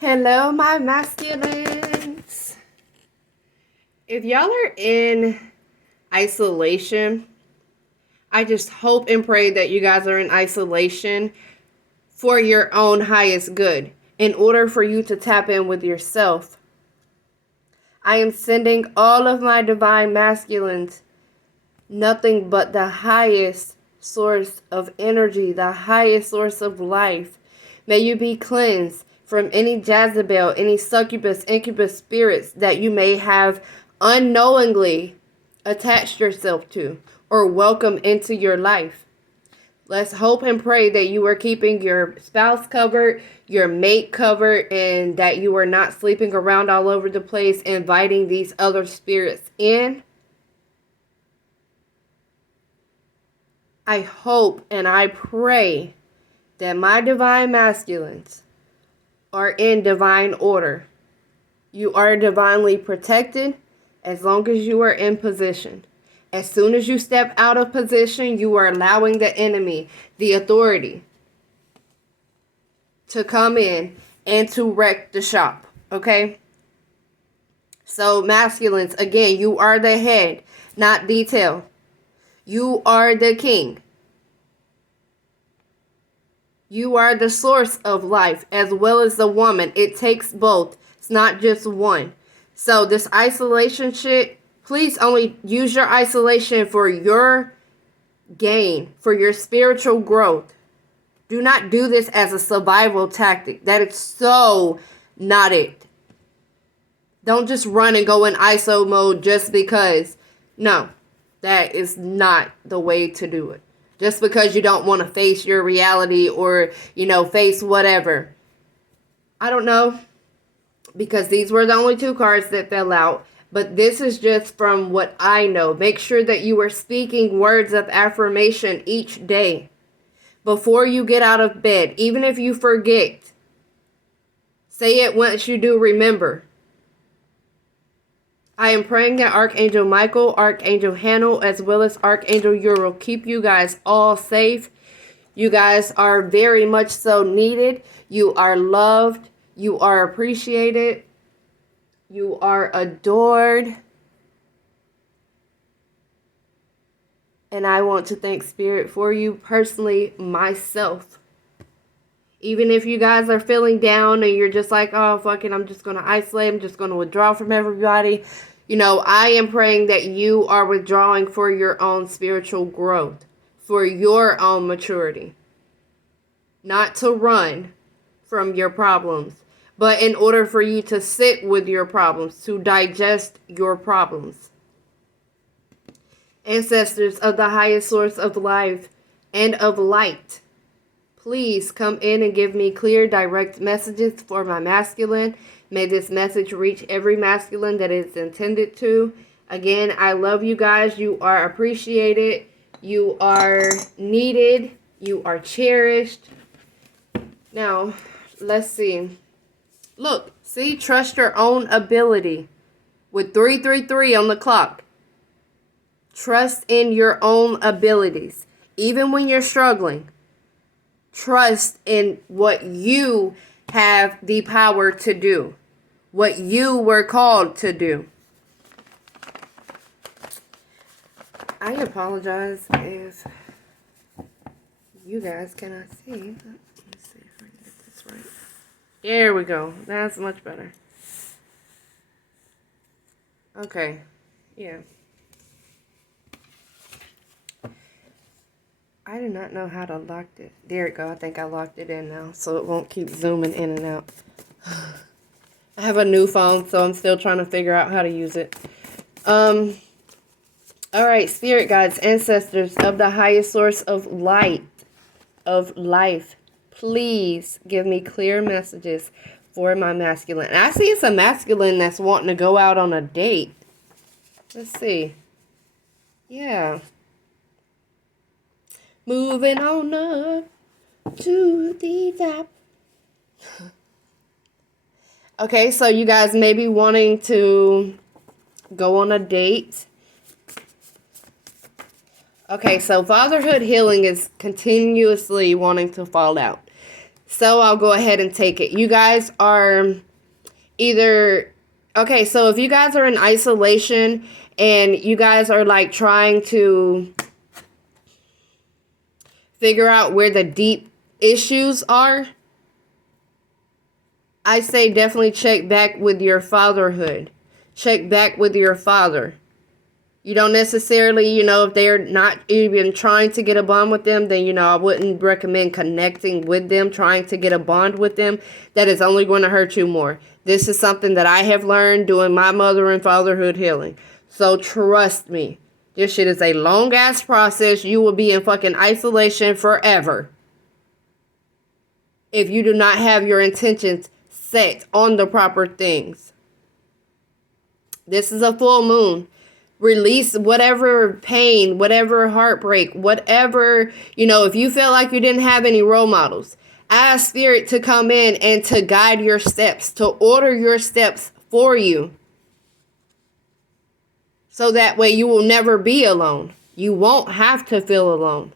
Hello, my masculines. If y'all are in isolation, I just hope and pray that you guys are in isolation for your own highest good, in order for you to tap in with yourself. I am sending all of my divine masculines nothing but the highest source of energy, the highest source of life. May you be cleansed from any Jezebel, any succubus, incubus spirits that you may have unknowingly attached yourself to or welcome into your life. Let's hope and pray that you are keeping your spouse covered, your mate covered, and that you are not sleeping around all over the place, inviting these other spirits in. I hope and I pray that my divine masculines are in divine order. You are divinely protected as long as you are in position. As soon as you step out of position, you are allowing the enemy, the authority, to come in and to wreck the shop. Okay? So, masculines, again, you are the head, not the tail. You are the king. You are the source of life as well as the woman. It takes both. It's not just one. So this isolation shit, please only use your isolation for your gain, for your spiritual growth. Do not do this as a survival tactic. That is so not it. Don't just run and go in ISO mode just because. No, that is not the way to do it. Just because you don't want to face your reality or, face whatever. I don't know. Because these were the only two cards that fell out. But this is just from what I know. Make sure that you are speaking words of affirmation each day. Before you get out of bed. Even if you forget. Say it once you do remember. I am praying that Archangel Michael, Archangel Hannel, as well as Archangel Uriel keep you guys all safe. You guys are very much so needed. You are loved. You are appreciated. You are adored. And I want to thank Spirit for you personally, myself. Even if you guys are feeling down and you're just like, oh, fuck it, I'm just going to isolate. I'm just going to withdraw from everybody. I am praying that you are withdrawing for your own spiritual growth, for your own maturity. Not to run from your problems, but in order for you to sit with your problems, to digest your problems. Ancestors of the highest source of life and of light, please come in and give me clear, direct messages for my masculine. May this message reach every masculine that it's intended to. Again, I love you guys. You are appreciated. You are needed. You are cherished. Now, let's see. Look, see, trust your own ability. With 333 on the clock. Trust in your own abilities. Even when you're struggling. Trust in what you have the power to do. What you were called to do. I apologize if you guys cannot see. Let me see if I can get this right. There we go. That's much better. Okay. Yeah. I do not know how to lock it. There we go. I think I locked it in now, so it won't keep zooming in and out. I have a new phone, so I'm still trying to figure out how to use it. Alright, spirit guides, ancestors of the highest source of light, of life, please give me clear messages for my masculine. And I see it's a masculine that's wanting to go out on a date. Let's see. Yeah. Moving on up to the top. Okay, so you guys may be wanting to go on a date. Okay, so fatherhood healing is continuously wanting to fall out. So I'll go ahead and take it. You guys are either, okay, so if you guys are in isolation and you guys are like trying to figure out where the deep issues are, I say definitely check back with your fatherhood. Check back with your father. You don't necessarily, if they're not even trying to get a bond with them, then, I wouldn't recommend connecting with them, trying to get a bond with them. That is only going to hurt you more. This is something that I have learned doing my mother and fatherhood healing. So trust me, this shit is a long ass process. You will be in fucking isolation forever if you do not have your intentions set on the proper things. This is a full moon. Release whatever pain, whatever heartbreak, whatever, if you feel like you didn't have any role models, ask Spirit to come in and to guide your steps, to order your steps for you. So that way you will never be alone. You won't have to feel alone.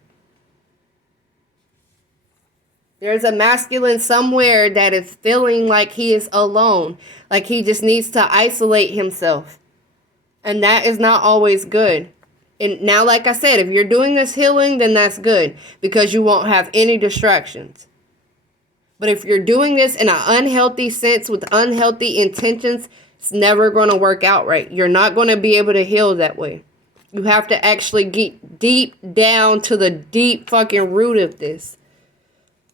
There's a masculine somewhere that is feeling like he is alone, like he just needs to isolate himself. And that is not always good. And now, like I said, if you're doing this healing, then that's good because you won't have any distractions. But if you're doing this in an unhealthy sense with unhealthy intentions, it's never going to work out right. You're not going to be able to heal that way. You have to actually get deep down to the deep fucking root of this.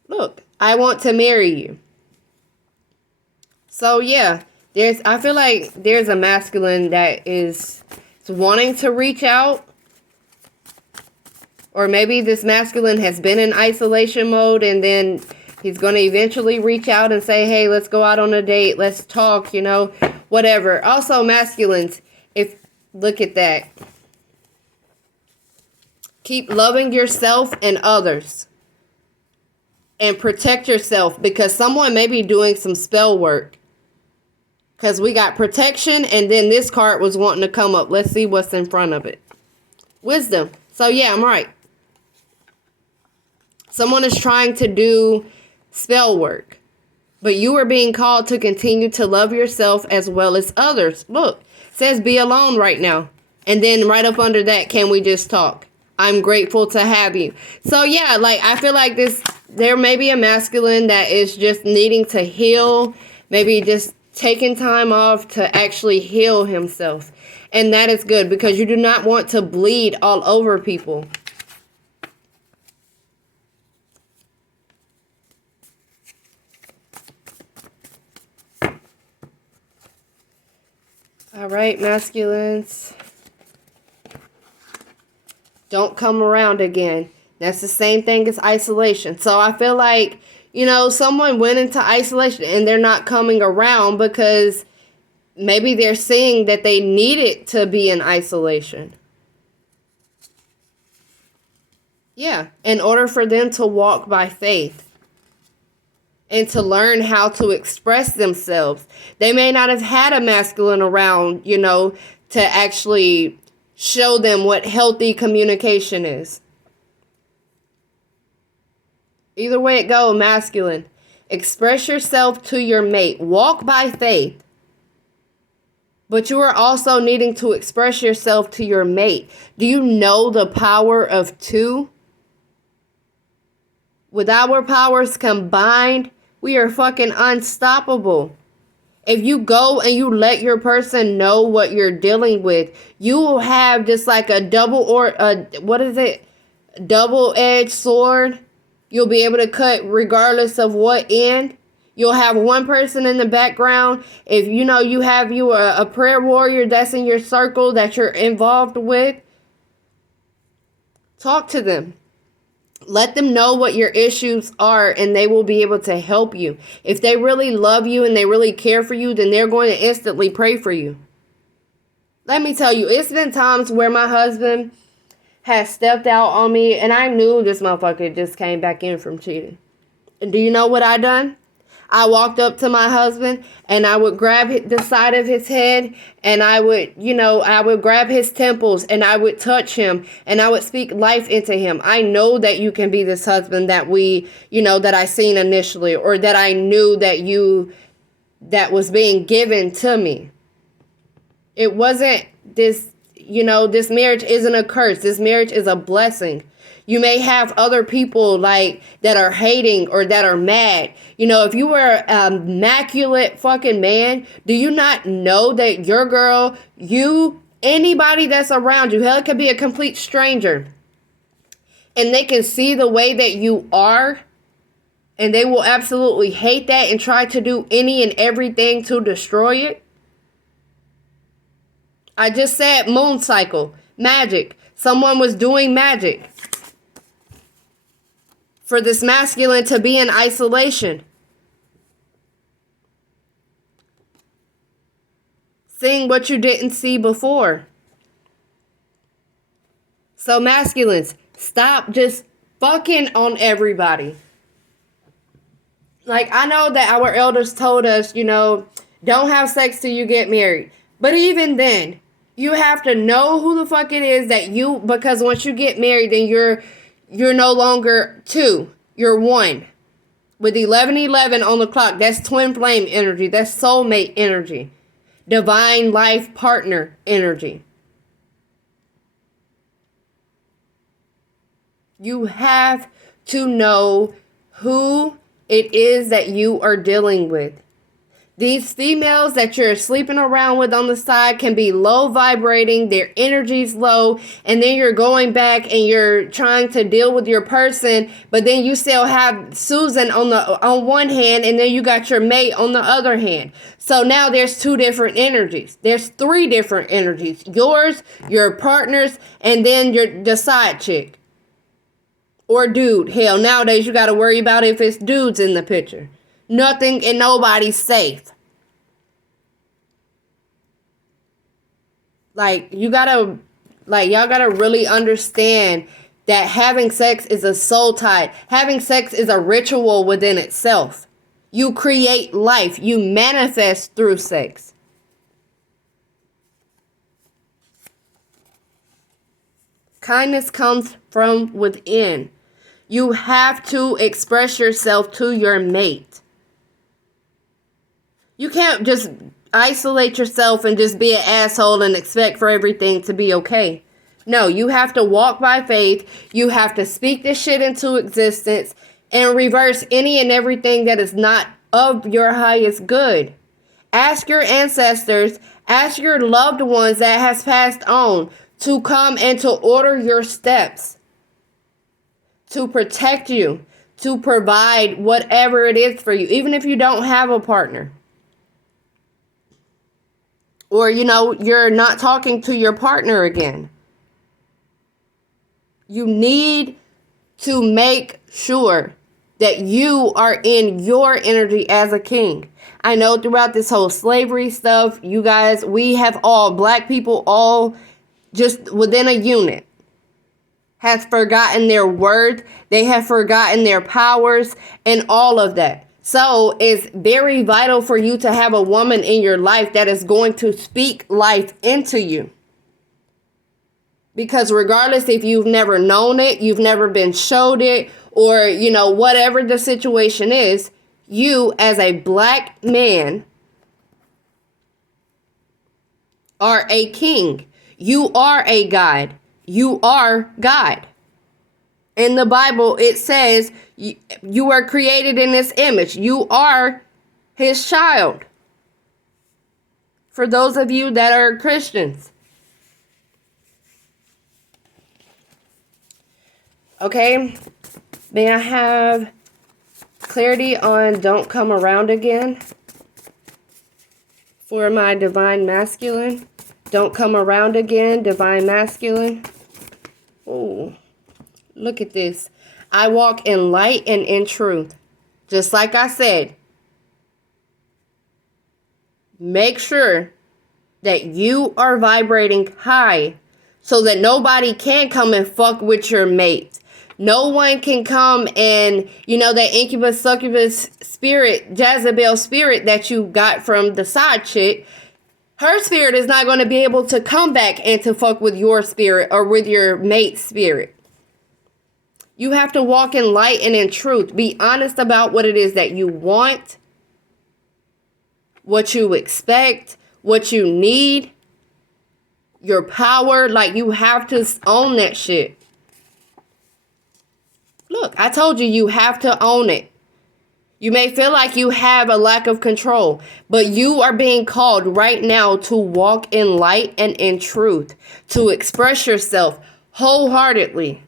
Look, I want to marry you. So, yeah. I feel like there's a masculine that is wanting to reach out. Or maybe this masculine has been in isolation mode and then he's going to eventually reach out and say, hey, let's go out on a date. Let's talk, whatever. Also, masculines, look at that. Keep loving yourself and others. And protect yourself because someone may be doing some spell work. Because we got protection and then this card was wanting to come up. Let's see what's in front of it. Wisdom. So yeah, I'm right. Someone is trying to do spell work. But you are being called to continue to love yourself as well as others. Look, it says be alone right now. And then right up under that, can we just talk? I'm grateful to have you. So yeah, I feel like there may be a masculine that is just needing to heal. Maybe just taking time off to actually heal himself. And that is good because you do not want to bleed all over people. All right, masculines. Don't come around again. That's the same thing as isolation. So I feel like, someone went into isolation and they're not coming around because maybe they're seeing that they needed to be in isolation. Yeah, in order for them to walk by faith and to learn how to express themselves. They may not have had a masculine around, to actually show them what healthy communication is. Either way it go, masculine. Express yourself to your mate. Walk by faith. But you are also needing to express yourself to your mate. Do you know the power of two? With our powers combined, we are fucking unstoppable. If you go and you let your person know what you're dealing with, you will have just like a double-edged sword. You'll be able to cut regardless of what end. You'll have one person in the background. If you have a prayer warrior that's in your circle that you're involved with, talk to them. Let them know what your issues are and they will be able to help you. If they really love you and they really care for you, then they're going to instantly pray for you. Let me tell you, it's been times where my husband has stepped out on me and I knew this motherfucker just came back in from cheating. And do you know what I done? I walked up to my husband and I would grab the side of his head and I would, I would grab his temples and I would touch him and I would speak life into him. I know that you can be this husband that that I seen initially, or that I knew that was being given to me. It wasn't this, this marriage isn't a curse. This marriage is a blessing. You may have other people that are hating or that are mad. If you were an immaculate fucking man, do you not know that your girl, anybody that's around you, hell, it could be a complete stranger, and they can see the way that you are, and they will absolutely hate that and try to do any and everything to destroy it? I just said moon cycle, magic. Someone was doing magic for this masculine to be in isolation, seeing what you didn't see before. So masculines, stop just fucking on everybody. I know that our elders told us, don't have sex till you get married. But even then, you have to know who the fuck it is because once you get married, then you're no longer two, you're one. With 11:11 on the clock, that's twin flame energy, that's soulmate energy, divine life partner energy. You have to know who it is that you are dealing with. These females that you're sleeping around with on the side can be low vibrating, their energy's low, and then you're going back and you're trying to deal with your person, but then you still have Susan on one hand, and then you got your mate on the other hand. So now there's two different energies. There's three different energies. Yours, your partner's, and then the side chick. Or dude. Hell, nowadays you got to worry about if it's dudes in the picture. Nothing and nobody's safe. Y'all gotta really understand that having sex is a soul tie. Having sex is a ritual within itself. You create life. You manifest through sex. Kindness comes from within. You have to express yourself to your mate. You can't just isolate yourself and just be an asshole and expect for everything to be okay. No, you have to walk by faith. You have to speak this shit into existence and reverse any and everything that is not of your highest good. Ask your ancestors, ask your loved ones that has passed on to come and to order your steps, to protect you, to provide whatever it is for you, even if you don't have a partner. Or, you're not talking to your partner again. You need to make sure that you are in your energy as a king. I know throughout this whole slavery stuff, you guys, we have black people all just within a unit has forgotten their worth. They have forgotten their powers and all of that. So it's very vital for you to have a woman in your life that is going to speak life into you. Because regardless if you've never known it, you've never been showed it, or, whatever the situation is, you as a black man are a king. You are a God. You are God. In the Bible, it says you were created in His image. You are His child. For those of you that are Christians. Okay. May I have clarity on don't come around again for my divine masculine? Don't come around again, divine masculine. Oh. Look at this. I walk in light and in truth. Just like I said, make sure that you are vibrating high so that nobody can come and fuck with your mate. No one can come and, that incubus, succubus spirit, Jezebel spirit that you got from the side chick, her spirit is not going to be able to come back and to fuck with your spirit or with your mate's spirit. You have to walk in light and in truth. Be honest about what it is that you want, what you expect, what you need, your power. Like, you have to own that shit. Look, I told you, you have to own it. You may feel like you have a lack of control, but you are being called right now to walk in light and in truth, to express yourself wholeheartedly.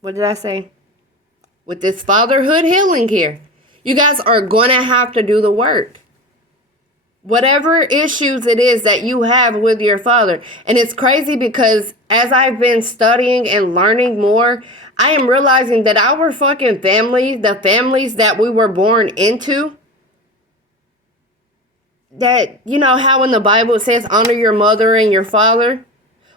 What did I say? With this fatherhood healing here, you guys are going to have to do the work. Whatever issues it is that you have with your father. And it's crazy because as I've been studying and learning more, I am realizing that our fucking family, the families that we were born into, that, how in the Bible it says honor your mother and your father.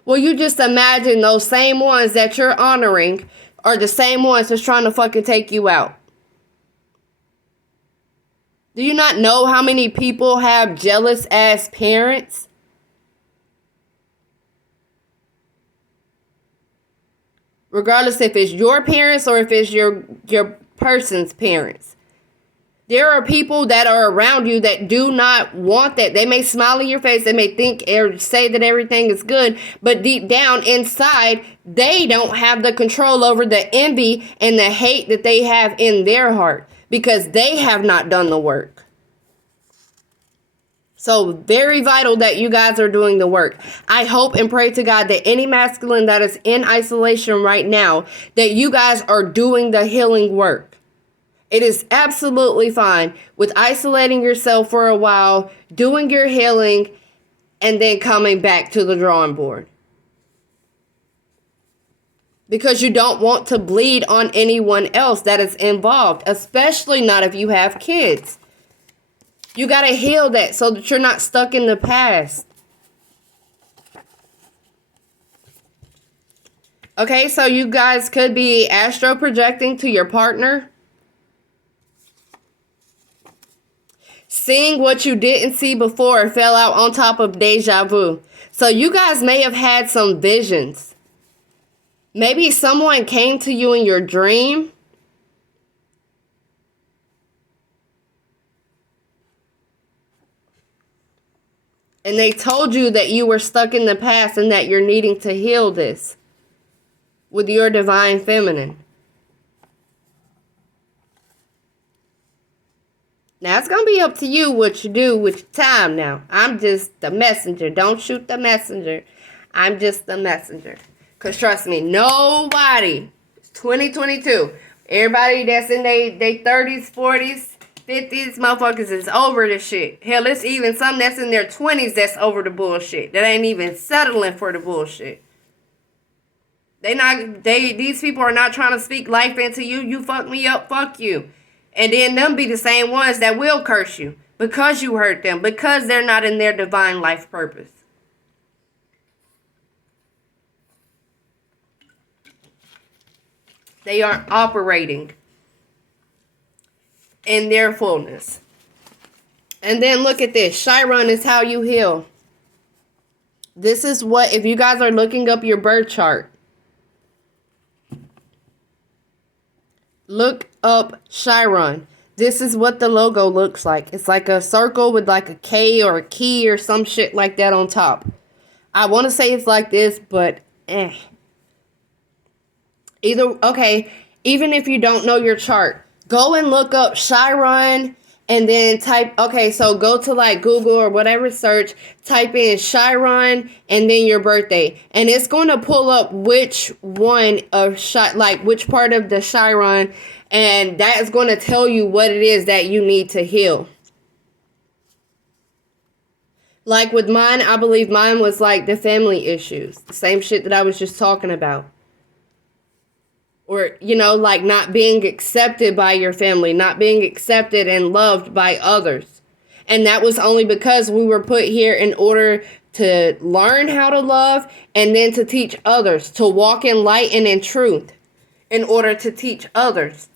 Well, you just imagine those same ones that you're honoring are the same ones that's trying to fucking take you out. Do you not know how many people have jealous ass parents? Regardless if it's your parents or if it's your person's parents. There are people that are around you that do not want that. They may smile in your face. They may think or say that everything is good. But deep down inside, they don't have the control over the envy and the hate that they have in their heart. Because they have not done the work. So very vital that you guys are doing the work. I hope and pray to God that any masculine that is in isolation right now, that you guys are doing the healing work. It is absolutely fine with isolating yourself for a while, doing your healing, and then coming back to the drawing board. Because you don't want to bleed on anyone else that is involved, especially not if you have kids. You got to heal that so that you're not stuck in the past. Okay, so you guys could be astro projecting to your partner. Seeing what you didn't see before fell out on top of deja vu. So you guys may have had some visions. Maybe someone came to you in your dream. And they told you that you were stuck in the past and that you're needing to heal this with your divine feminine. Now, it's going to be up to you what you do with your time now. I'm just the messenger. Don't shoot the messenger. I'm just the messenger. Because trust me, nobody, it's 2022, everybody that's in their 30s, 40s, 50s, motherfuckers is over the shit. Hell, it's even some that's in their 20s that's over the bullshit. That ain't even settling for the bullshit. These people are not trying to speak life into you. You fuck me up, fuck you. And then them be the same ones that will curse you because you hurt them, because they're not in their divine life purpose. They aren't operating in their fullness. And then look at this. Chiron is how you heal. This is what, if you guys are looking up your birth chart, look up Chiron. This is what the logo looks like. It's like a circle with like a K or a key or some shit like that on top. I want to say it's like this, but even if you don't know your chart, go and look up Chiron and then type, so go to like Google or whatever search, type in Chiron and then your birthday. And it's going to pull up which one of, which part of the Chiron, and that is going to tell you what it is that you need to heal. Like with mine, I believe mine was like the family issues. The same shit that I was just talking about. Or, like not being accepted by your family, not being accepted and loved by others. And that was only because we were put here in order to learn how to love, and then to teach others, to walk in light and in truth in order to teach others.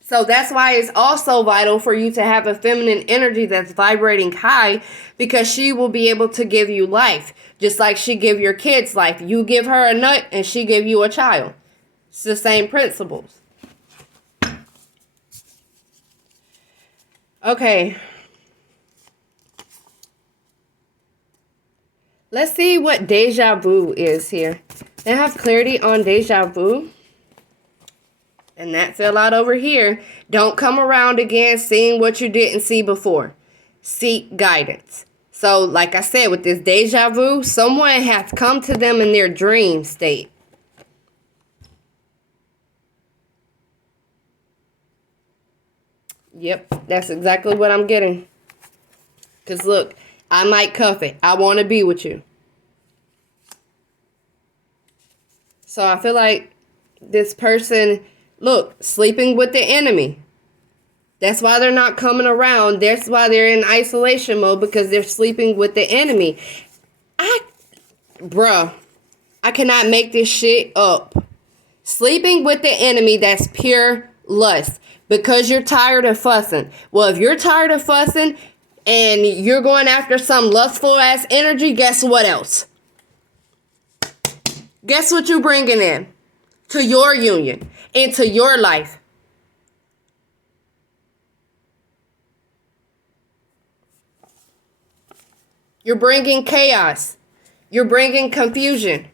So that's why it's also vital for you to have a feminine energy that's vibrating high, because she will be able to give you life. Just like she give your kids life. You give her a nut and she give you a child. It's the same principles. Okay. Let's see what deja vu is here. They have clarity on deja vu. And that fell out over here. Don't come around again seeing what you didn't see before. Seek guidance. So, like I said, with this deja vu, someone has come to them in their dream state. Yep, that's exactly what I'm getting. Because look, I might cuff it. I want to be with you. So I feel like this person, look, sleeping with the enemy. That's why they're not coming around. That's why they're in isolation mode, because they're sleeping with the enemy. Bruh, I cannot make this shit up. Sleeping with the enemy, that's pure lust. Because you're tired of fussing. Well, if you're tired of fussing and you're going after some lustful ass energy, guess what else? Guess what you're bringing in to your union, into your life? You're bringing chaos. You're bringing confusion,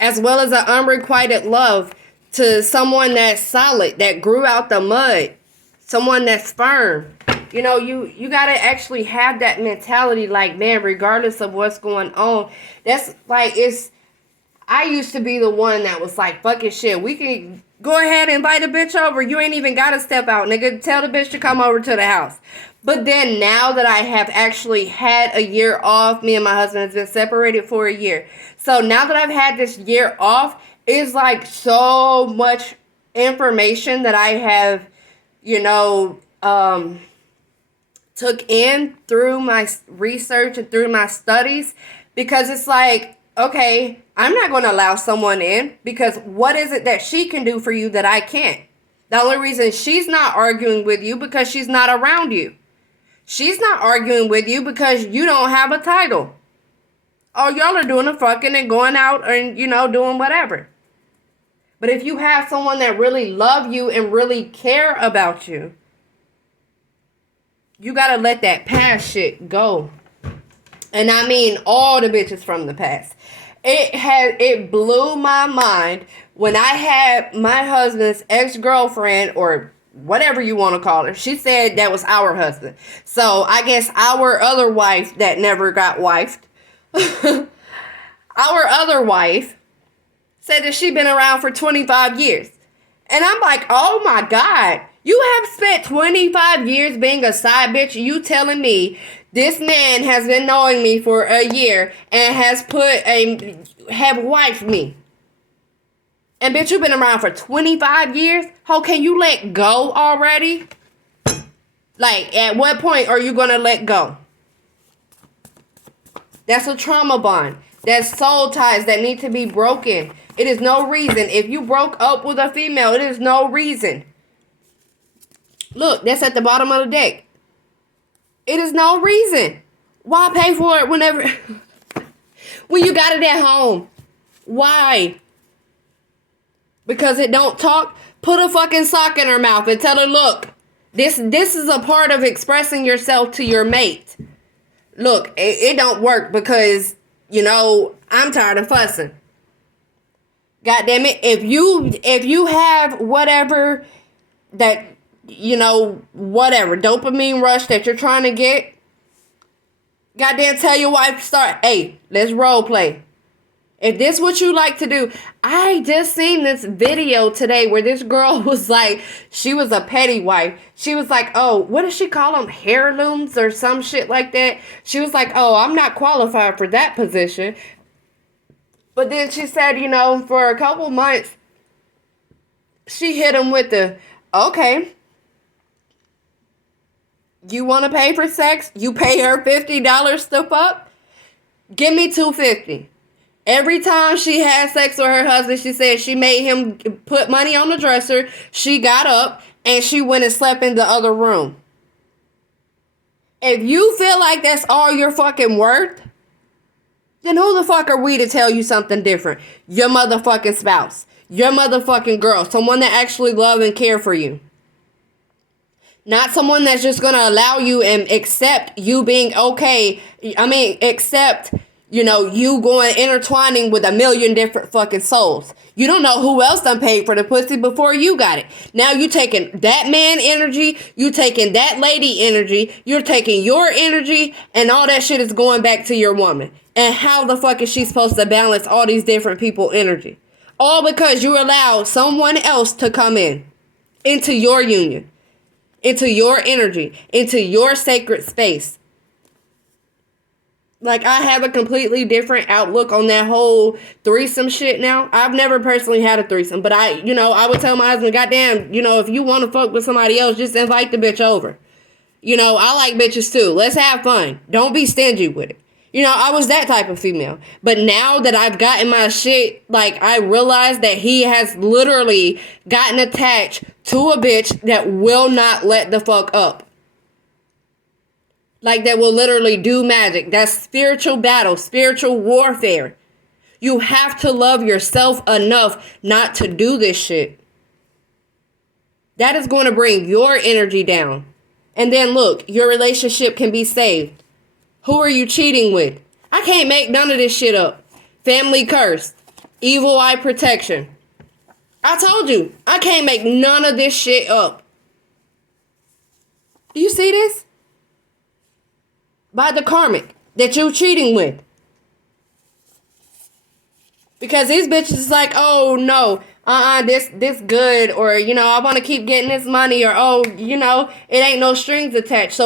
as well as an unrequited love to someone that's solid, that grew out the mud, someone that's firm. You know, you got to actually have that mentality, like, man, regardless of what's going on. That's like, I used to be the one that was like, fuck it, shit, we can go ahead and invite a bitch over. You ain't even got to step out, nigga. Tell the bitch to come over to the house. But then now that I have actually had a year off, me and my husband has been separated for a year. So now that I've had this year off, it's like so much information that I have, took in through my research and through my studies, because it's like, okay, I'm not going to allow someone in, because what is it that she can do for you that I can't? The only reason she's not arguing with you because she's not around you. She's not arguing with you because you don't have a title. Oh, y'all are doing the fucking and going out and, doing whatever. But if you have someone that really love you and really care about you, you got to let that past shit go. And I mean all the bitches from the past. It blew my mind when I had my husband's ex-girlfriend, or whatever you want to call her. She said that was our husband. So I guess our other wife that never got wifed, our other wife said that she'd been around for 25 years. And I'm like, oh my God, you have spent 25 years being a side bitch. You telling me this man has been knowing me for a year and has have wifed me. And bitch, you've been around for 25 years? How can you let go already? Like, at what point are you going to let go? That's a trauma bond. That's soul ties that need to be broken. It is no reason. If you broke up with a female, it is no reason. Look, that's at the bottom of the deck. It is no reason. Why pay for it when you got it at home? Why? Because it don't talk? Put a fucking sock in her mouth and tell her, look, this is a part of expressing yourself to your mate. Look, it don't work because, I'm tired of fussing. God damn it. If you have whatever that, whatever dopamine rush that you're trying to get, goddamn, tell your wife, hey, let's role play. If this what you like to do. I just seen this video today where this girl was like, she was a petty wife. She was like, oh, what does she call them? Heirlooms or some shit like that. She was like, oh, I'm not qualified for that position. But then she said, for a couple months, she hit him with the, okay, you want to pay for sex? You pay her $50 to fuck? Give me 250. Every time she had sex with her husband, she said she made him put money on the dresser. She got up and she went and slept in the other room. If you feel like that's all you're fucking worth, then who the fuck are we to tell you something different? Your motherfucking spouse. Your motherfucking girl. Someone that actually love and care for you. Not someone that's just going to allow you and accept you being okay. Accept, you going intertwining with a million different fucking souls. You don't know who else done paid for the pussy before you got it. Now you taking that man energy, you taking that lady energy, you're taking your energy, and all that shit is going back to your woman. And how the fuck is she supposed to balance all these different people energy? All because you allow someone else to come into your union, into your energy, into your sacred space. Like, I have a completely different outlook on that whole threesome shit now. I've never personally had a threesome, but I would tell my husband, goddamn, if you want to fuck with somebody else, just invite the bitch over. I like bitches too. Let's have fun. Don't be stingy with it. I was that type of female. But now that I've gotten my shit, like, I realize that he has literally gotten attached to a bitch that will not let the fuck up. Like, that will literally do magic. That's spiritual battle, spiritual warfare. You have to love yourself enough not to do this shit. That is going to bring your energy down. And then look, your relationship can be saved. Who are you cheating with? I can't make none of this shit up. Family curse. Evil eye protection. I told you, I can't make none of this shit up. Do you see this? By the karmic that you're cheating with. Because these bitches is like, oh no, this good, or I want to keep getting this money, or it ain't no strings attached. So